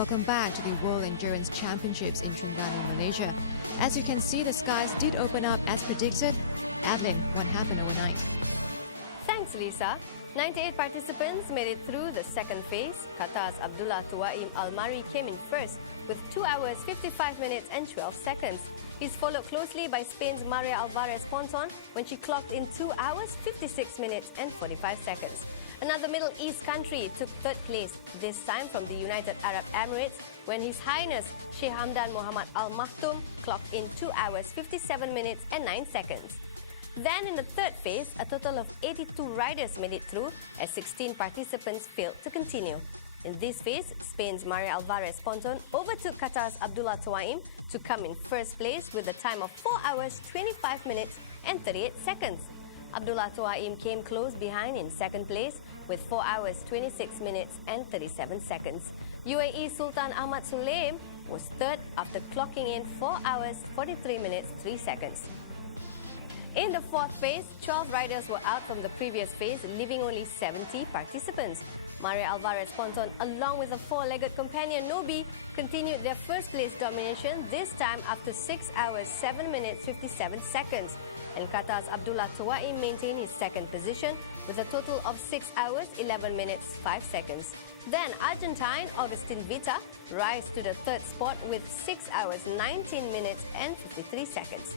Welcome back to the World Endurance Championships in Terengganu, Malaysia. As you can see, the skies did open up as predicted. Adeline, what happened overnight? Thanks, Lisa. 98 participants made it through the second phase. Qatar's Abdullah Tuwaim Al-Mari came in first with 2 hours, 55 minutes and 12 seconds. He's followed closely by Spain's Maria Alvarez Ponton when she clocked in 2 hours, 56 minutes and 45 seconds. Another Middle East country took third place, this time from the United Arab Emirates, when His Highness Sheikh Hamdan Mohammed Al Maktoum clocked in 2 hours, 57 minutes and 9 seconds. Then in the third phase, a total of 82 riders made it through as 16 participants failed to continue. In this phase, Spain's Maria Alvarez Ponton overtook Qatar's Abdullah Tuwaim to come in first place with a time of 4 hours, 25 minutes and 38 seconds. Abdullah Tuwaim came close behind in second place with 4 hours, 26 minutes and 37 seconds. UAE Sultan Ahmad Sulaim was third after clocking in 4 hours, 43 minutes, 3 seconds. In the fourth phase, 12 riders were out from the previous phase, leaving only 70 participants. Maria Alvarez Ponton, along with a four-legged companion Nobi, continued their first-place domination, this time after 6 hours, 7 minutes, 57 seconds. And Qatar's Abdullah Tuwaim maintained his second position with a total of 6 hours, 11 minutes, 5 seconds. Then Argentine Agustin Vita rise to the third spot with 6 hours, 19 minutes and 53 seconds.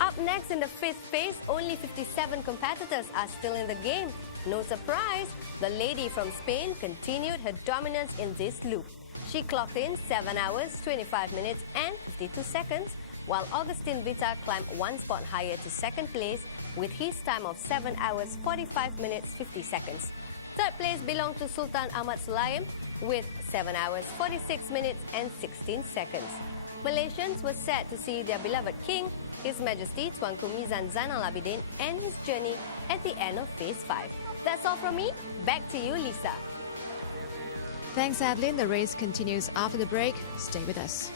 Up next in the fifth phase, only 57 competitors are still in the game. No surprise, the lady from Spain continued her dominance in this loop. She clocked in 7 hours, 25 minutes and 52 seconds, while Agustin Vita climbed one spot higher to second place with his time of 7 hours, 45 minutes, 50 seconds. Third place belonged to Sultan Ahmad Sulaim with 7 hours, 46 minutes and 16 seconds. Malaysians were sad to see their beloved king, His Majesty Tuanku Mizan Zainal Abidin, end his journey at the end of Phase 5. That's all from me. Back to you, Lisa. Thanks, Adeline. The race continues after the break. Stay with us.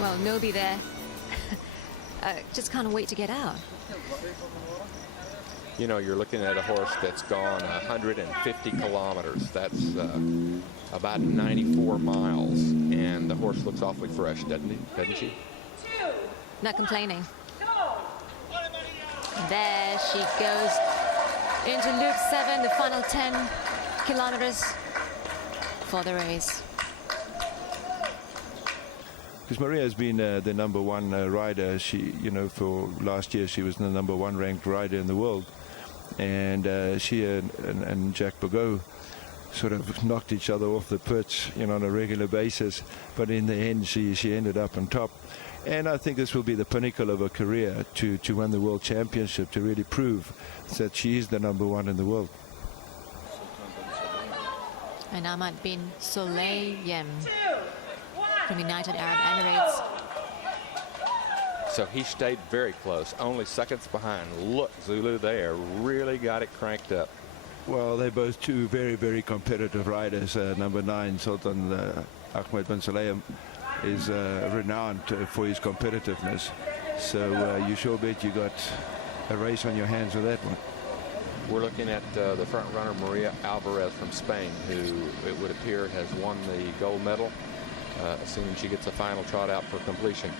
Well, Nobi there. Just can't wait to get out. You know, you're looking at a horse that's gone 150 kilometers. That's about 94 miles. And the horse looks awfully fresh, doesn't she? Not complaining. There she goes into loop 7, the final 10 kilometers for the race. Because Maria has been the #1 rider. She, you know, for last year she was the #1 ranked rider in the world, and she and Jack Bogo sort of knocked each other off the perch, you know, on a regular basis. But in the end, she ended up on top, and I think this will be the pinnacle of her career to win the world championship, to really prove that she is the #1 in the world. And Ahmad bin Sulayem from United Arab Emirates. So he stayed very close, only seconds behind. Look, Zulu there really got it cranked up. Well, they're both two very, very competitive riders. Number 9, Sultan Ahmed bin Sulayem, is renowned for his competitiveness. So you sure bet you got a race on your hands with that one. We're looking at the front runner Maria Alvarez from Spain, who it would appear has won the gold medal, assuming she gets a final trot out for completion.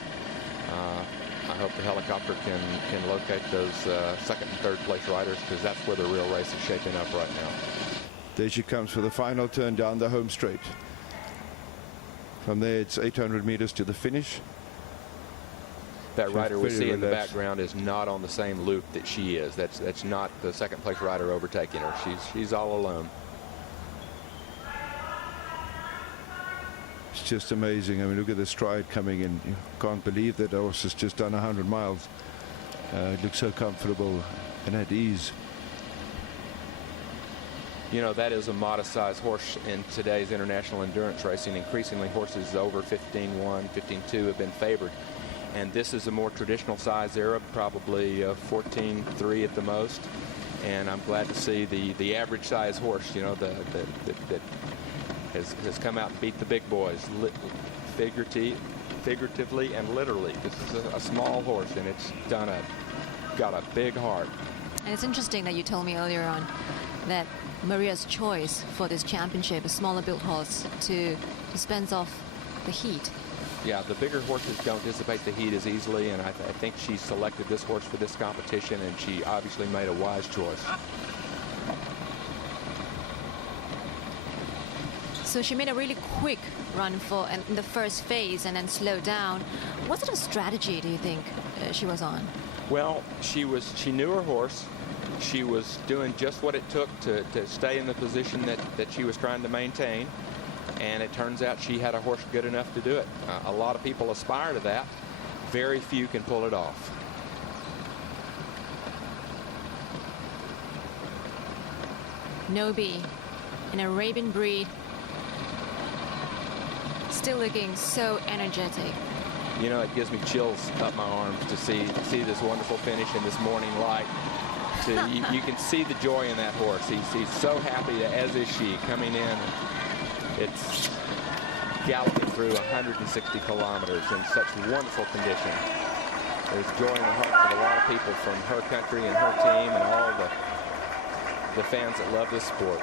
I hope the helicopter can locate those second and third place riders, because that's where the real race is shaping up right now. There she comes for the final turn down the home straight. From there, it's 800 meters to the finish. That She's rider we very see in the relaxed. background is not on the same loop that she is. That's not the second place rider overtaking her. She's all alone. It's just amazing. I mean, look at the stride coming in. You can't believe that the horse has just done 100 miles. It looks so comfortable and at ease. You know, that is a modest-sized horse in today's international endurance racing. Increasingly, horses over 15-1, 15-2 have been favored. And this is a more traditional size Arab, probably 14-3 at the most. And I'm glad to see the average size horse, you know, that has come out and beat the big boys, figuratively and literally. This is a small horse, and it's got a big heart. And it's interesting that you told me earlier on that Maria's choice for this championship, a smaller built horse, to dispense off the heat. Yeah, the bigger horses don't dissipate the heat as easily, and I think she selected this horse for this competition, and she obviously made a wise choice. So she made a really quick run in the first phase and then slowed down. What sort of strategy do you think she was on? Well, she knew her horse. She was doing just what it took to stay in the position that she was trying to maintain. And it turns out she had a horse good enough to do it. A lot of people aspire to that. Very few can pull it off. Nobi, an Arabian breed, still looking so energetic. You know, it gives me chills up my arms to see this wonderful finish in this morning light. You can see the joy in that horse. He's so happy, as is she, coming in. It's galloping through 160 kilometers in such wonderful condition. There's joy in the hearts of a lot of people from her country and her team and all the fans that love this sport.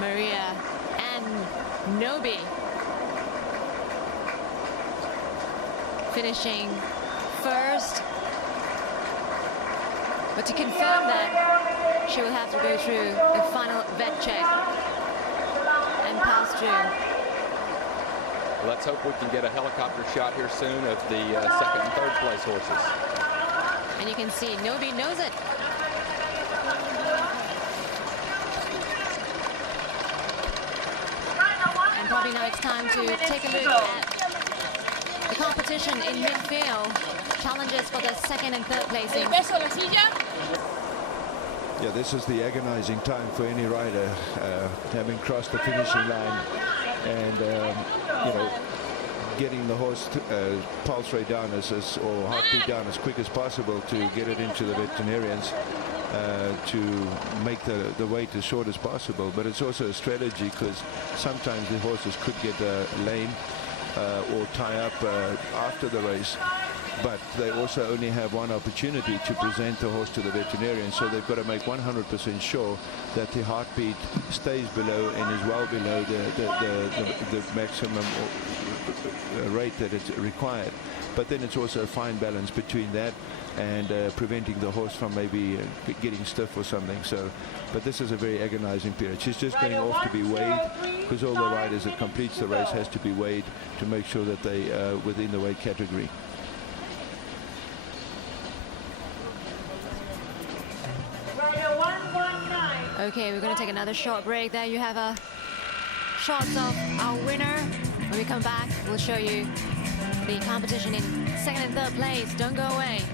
Maria and Nobi finishing first. But to confirm that, she will have to go through the final vet check and pass through. Let's hope we can get a helicopter shot here soon of the second and third place horses. And you can see Nobi knows it. And probably now it's time to take a look at the competition in midfield. Challenges for the second and third placing. Yeah, this is the agonizing time for any rider, having crossed the finishing line and, you know, getting the horse pulse rate down or heartbeat down as quick as possible to get it into the veterinarians to make the wait as short as possible. But it's also a strategy, because sometimes the horses could get lame or tie up after the race. But they also only have one opportunity to present the horse to the veterinarian, so they've got to make 100% sure that the heartbeat stays below and is well below the maximum rate that it's required. But then it's also a fine balance between that and preventing the horse from maybe getting stiff or something. So, but this is a very agonizing period. She's just going off to be weighed, because all the riders that completes the race has to be weighed to make sure that they are within the weight category. Okay, we're going to take another short break. There you have shots of our winner. When we come back, we'll show you the competition in second and third place. Don't go away.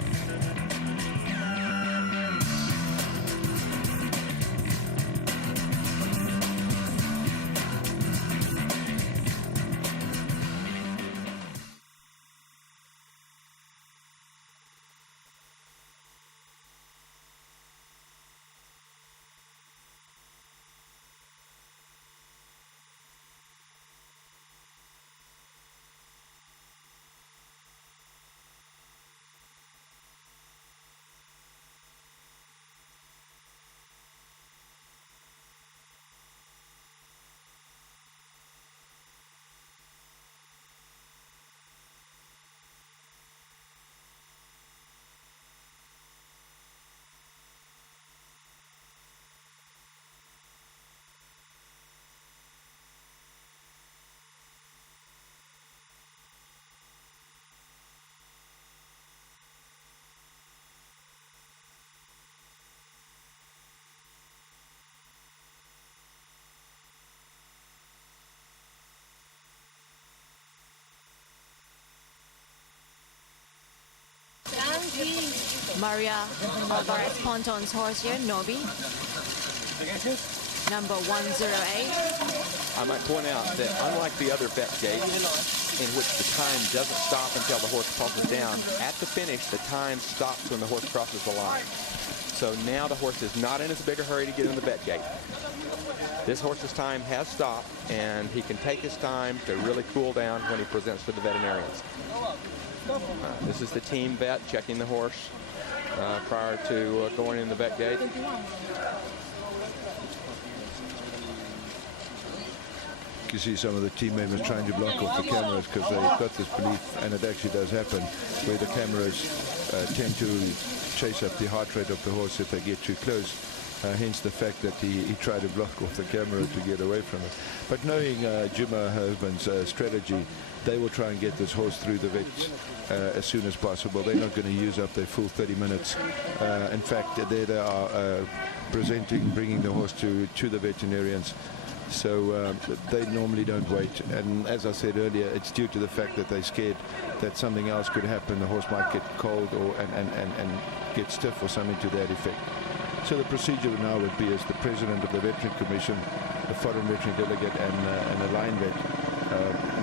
Maria Alvarez Ponton's horse here, Nobi, number 108. I might point out that unlike the other vet gates in which the time doesn't stop until the horse crosses down, at the finish the time stops when the horse crosses the line. So now the horse is not in as big a hurry to get in the vet gate. This horse's time has stopped, and he can take his time to really cool down when he presents to the veterinarians. This is the team vet checking the horse prior to going in the vet gate. You see some of the team members trying to block off the cameras because they've got this belief, and it actually does happen, where the cameras tend to chase up the heart rate of the horse if they get too close. Hence the fact that he tried to block off the camera to get away from it. But knowing Juma Husband's strategy, they will try and get this horse through the vet as soon as possible. They're not going to use up their full 30 minutes. In fact, there they are bringing the horse to the veterinarians. So they normally don't wait. And as I said earlier, it's due to the fact that they're scared that something else could happen. The horse might get cold or and get stiff or something to that effect. So the procedure now would be as the president of the veterinary commission, the foreign veterinary delegate, and a line vet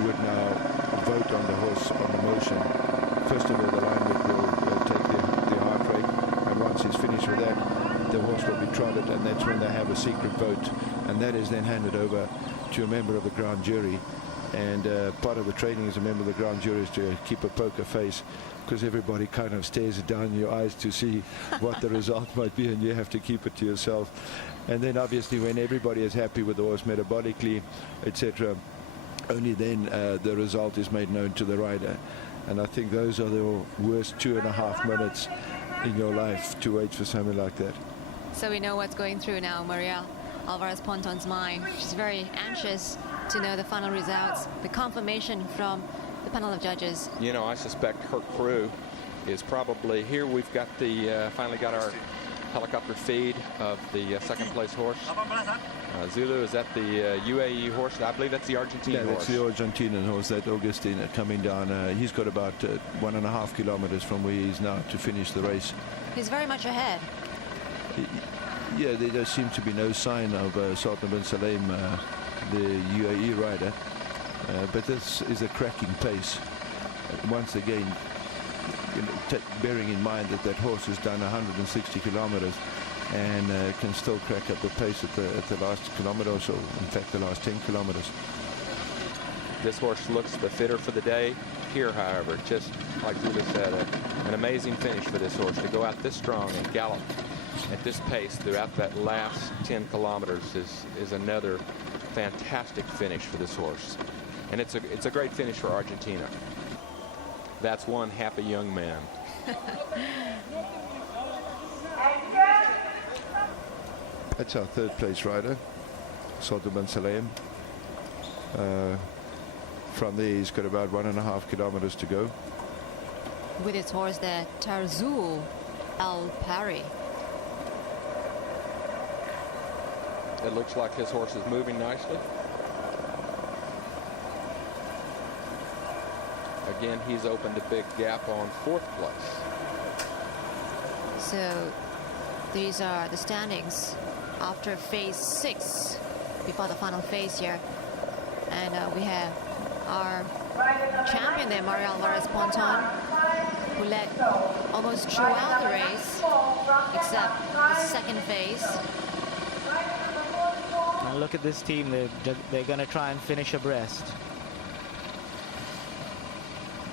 would now vote on the horse on the motion. First of all, the line vet will take the heart rate, and once he's finished with that, the horse will be trotted, and that's when they have a secret vote, and that is then handed over to a member of the grand jury. And part of the training as a member of the grand jury is to keep a poker face, because everybody kind of stares down your eyes to see what the result might be, and you have to keep it to yourself. And then obviously when everybody is happy with the horse metabolically, etc., only then the result is made known to the rider. And I think those are the worst 2.5 minutes in your life to wait for something like that. So we know what's going through now Maria Alvarez Ponton's mind. She's very anxious to know the final results, the confirmation from the panel of judges. You know, I suspect her crew is probably here. We've got finally got our helicopter feed of the second place horse. Zulu, is that the UAE horse? I believe that's the Argentine horse. Yeah, that's the Argentinian horse, that Augustin coming down. He's got about 1.5 kilometers from where he is now to finish the race. He's very much ahead. Yeah, there does seem to be no sign of Sultan bin Saleem, the UAE rider. But this is a cracking pace. Once again, bearing in mind that horse has done 160 kilometers and can still crack up the pace at the last kilometer or so, in fact the last 10 kilometers. This horse looks the fitter for the day. Here, however, just like Zulu said, an amazing finish for this horse to go out this strong and gallop at this pace throughout that last 10 kilometers is another fantastic finish for this horse. And it's a great finish for Argentina. That's one happy young man. That's our third place rider, Sultan bin Saleem. From there, he's got about 1.5 kilometers to go. With his horse there, Tarzul Al Pari. It looks like his horse is moving nicely. Again, he's opened a big gap on fourth place. So these are the standings after phase 6, before the final phase here. And we have our champion there, Maria Alvarez Ponton, who led almost throughout the race, except the second phase. And look at this team, they're going to try and finish abreast.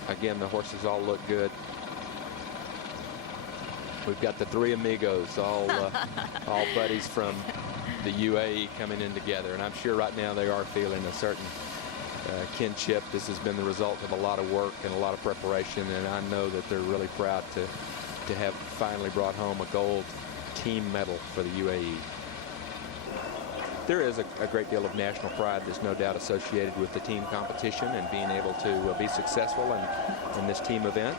Again, the horses all look good. We've got the three amigos, all buddies from the UAE coming in together. And I'm sure right now they are feeling a certain kinship. This has been the result of a lot of work and a lot of preparation. And I know that they're really proud to have finally brought home a gold team medal for the UAE. There is a great deal of national pride that's no doubt associated with the team competition and being able to be successful in this team event.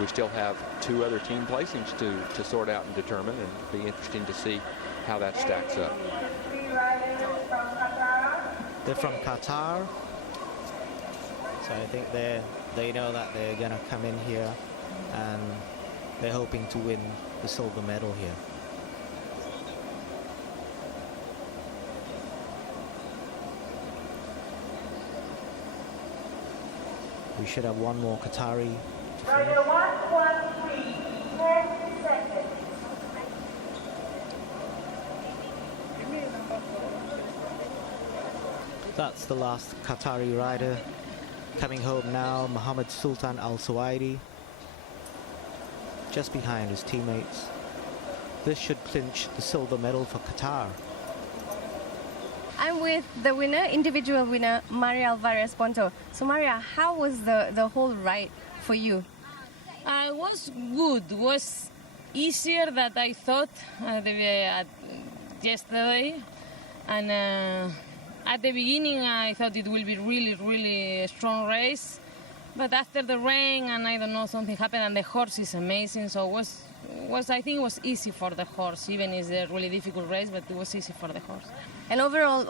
We still have 2 other team placings to sort out and determine, and it'll be interesting to see how that stacks up. They're from Qatar. So I think they know that they're going to come in here and they're hoping to win the silver medal here. We should have one more Qatari to finish. Rider 113, 10 seconds. That's the last Qatari rider. Coming home now, Mohammed Sultan Al Suwaidi, just behind his teammates. This should clinch the silver medal for Qatar. I'm with the winner, individual winner, Maria Alvarez Ponto. So Maria, how was the whole ride for you? It was good. It was easier than I thought yesterday. And at the beginning, I thought it will be really a strong race. But after the rain and I don't know, something happened, and the horse is amazing. So I think it was easy for the horse, even if it's a really difficult race, but it was easy for the horse. And overall,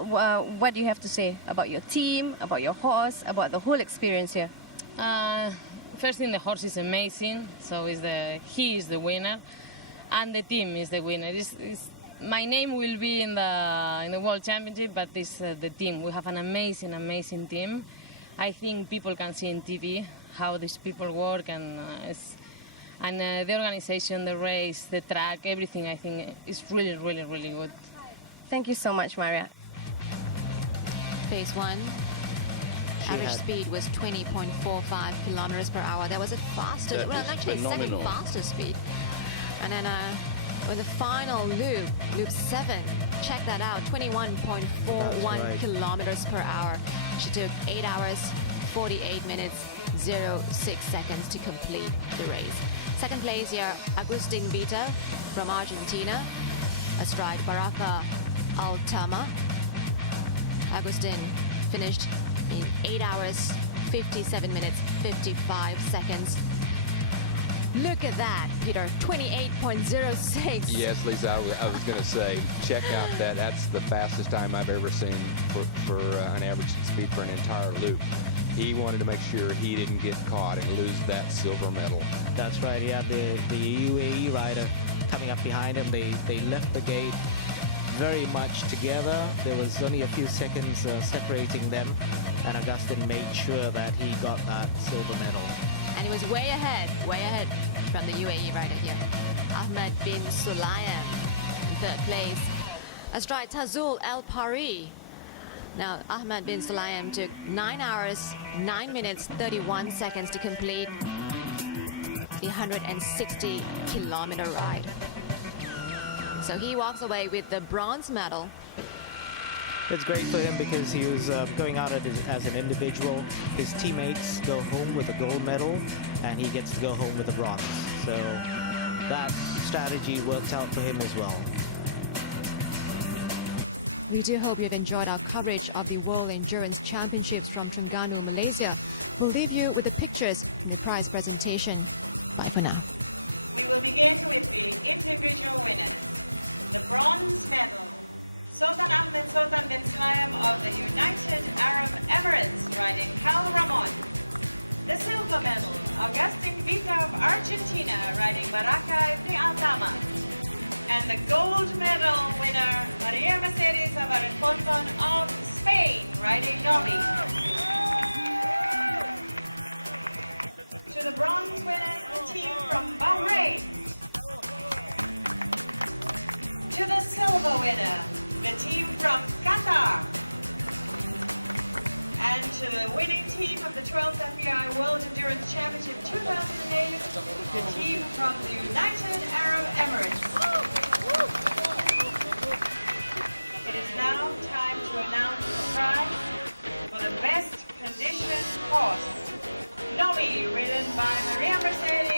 what do you have to say about your team, about your horse, about the whole experience here? First thing, the horse is amazing. So he is the winner, and the team is the winner. My name will be in the World Championship, but it's the team. We have an amazing team. I think people can see in TV how these people work, and the organization, the race, the track, everything. I think is really good. Thank you so much, Maria. Phase 1. Average speed was 20.45 kilometers per hour. That was the fastest, well, actually second fastest speed. And then with the final loop 7, check that out, 21.41 kilometers per hour. She took 8 hours, 48 minutes, 06 seconds to complete the race. Second place here, Agustin Vito from Argentina, astride Baraka Altama. Agustin finished in 8 hours, 57 minutes, 55 seconds. Look at that, Peter, 28.06. Yes, Lisa, I was going to say, check out that. That's the fastest time I've ever seen for an average speed for an entire loop. He wanted to make sure he didn't get caught and lose that silver medal. That's right, yeah, the UAE rider coming up behind him. They left the gate very much together. There was only a few seconds separating them, and Agustin made sure that he got that silver medal. And he was way ahead from the UAE rider here. Ahmed bin Sulayem in third place. Astride Tazul El Pari. Now, Ahmed bin Sulayem took 9 hours, 9 minutes, 31 seconds to complete the 160-kilometer ride. So he walks away with the bronze medal. It's great for him because he was going out as an individual. His teammates go home with a gold medal, and he gets to go home with a bronze. So that strategy worked out for him as well. We do hope you've enjoyed our coverage of the World Endurance Championships from Terengganu, Malaysia. We'll leave you with the pictures and the prize presentation. Bye for now. We will begin with the individual winners. The bronze medal, Sultan Ahmed Sultan bin Sulayem of the United Arab Emirates, riding Cal Ramon. The silver medal, Agustin Vito of Argentina, riding Baraka Ibn Altama. And the gold medal winner, Maria Mercedes Alvarez Ponton of Spain, riding Novi. To the bronze winners, the team from Bahrain. To the silver winner, the team from Qatar. And to the winning team of the 12th FEI World Endurance Championship 2008, the team from the United Arab Emirates. It is now time to announce the prize for the best conditioned horse. Novi, ridden by Maria Mercedes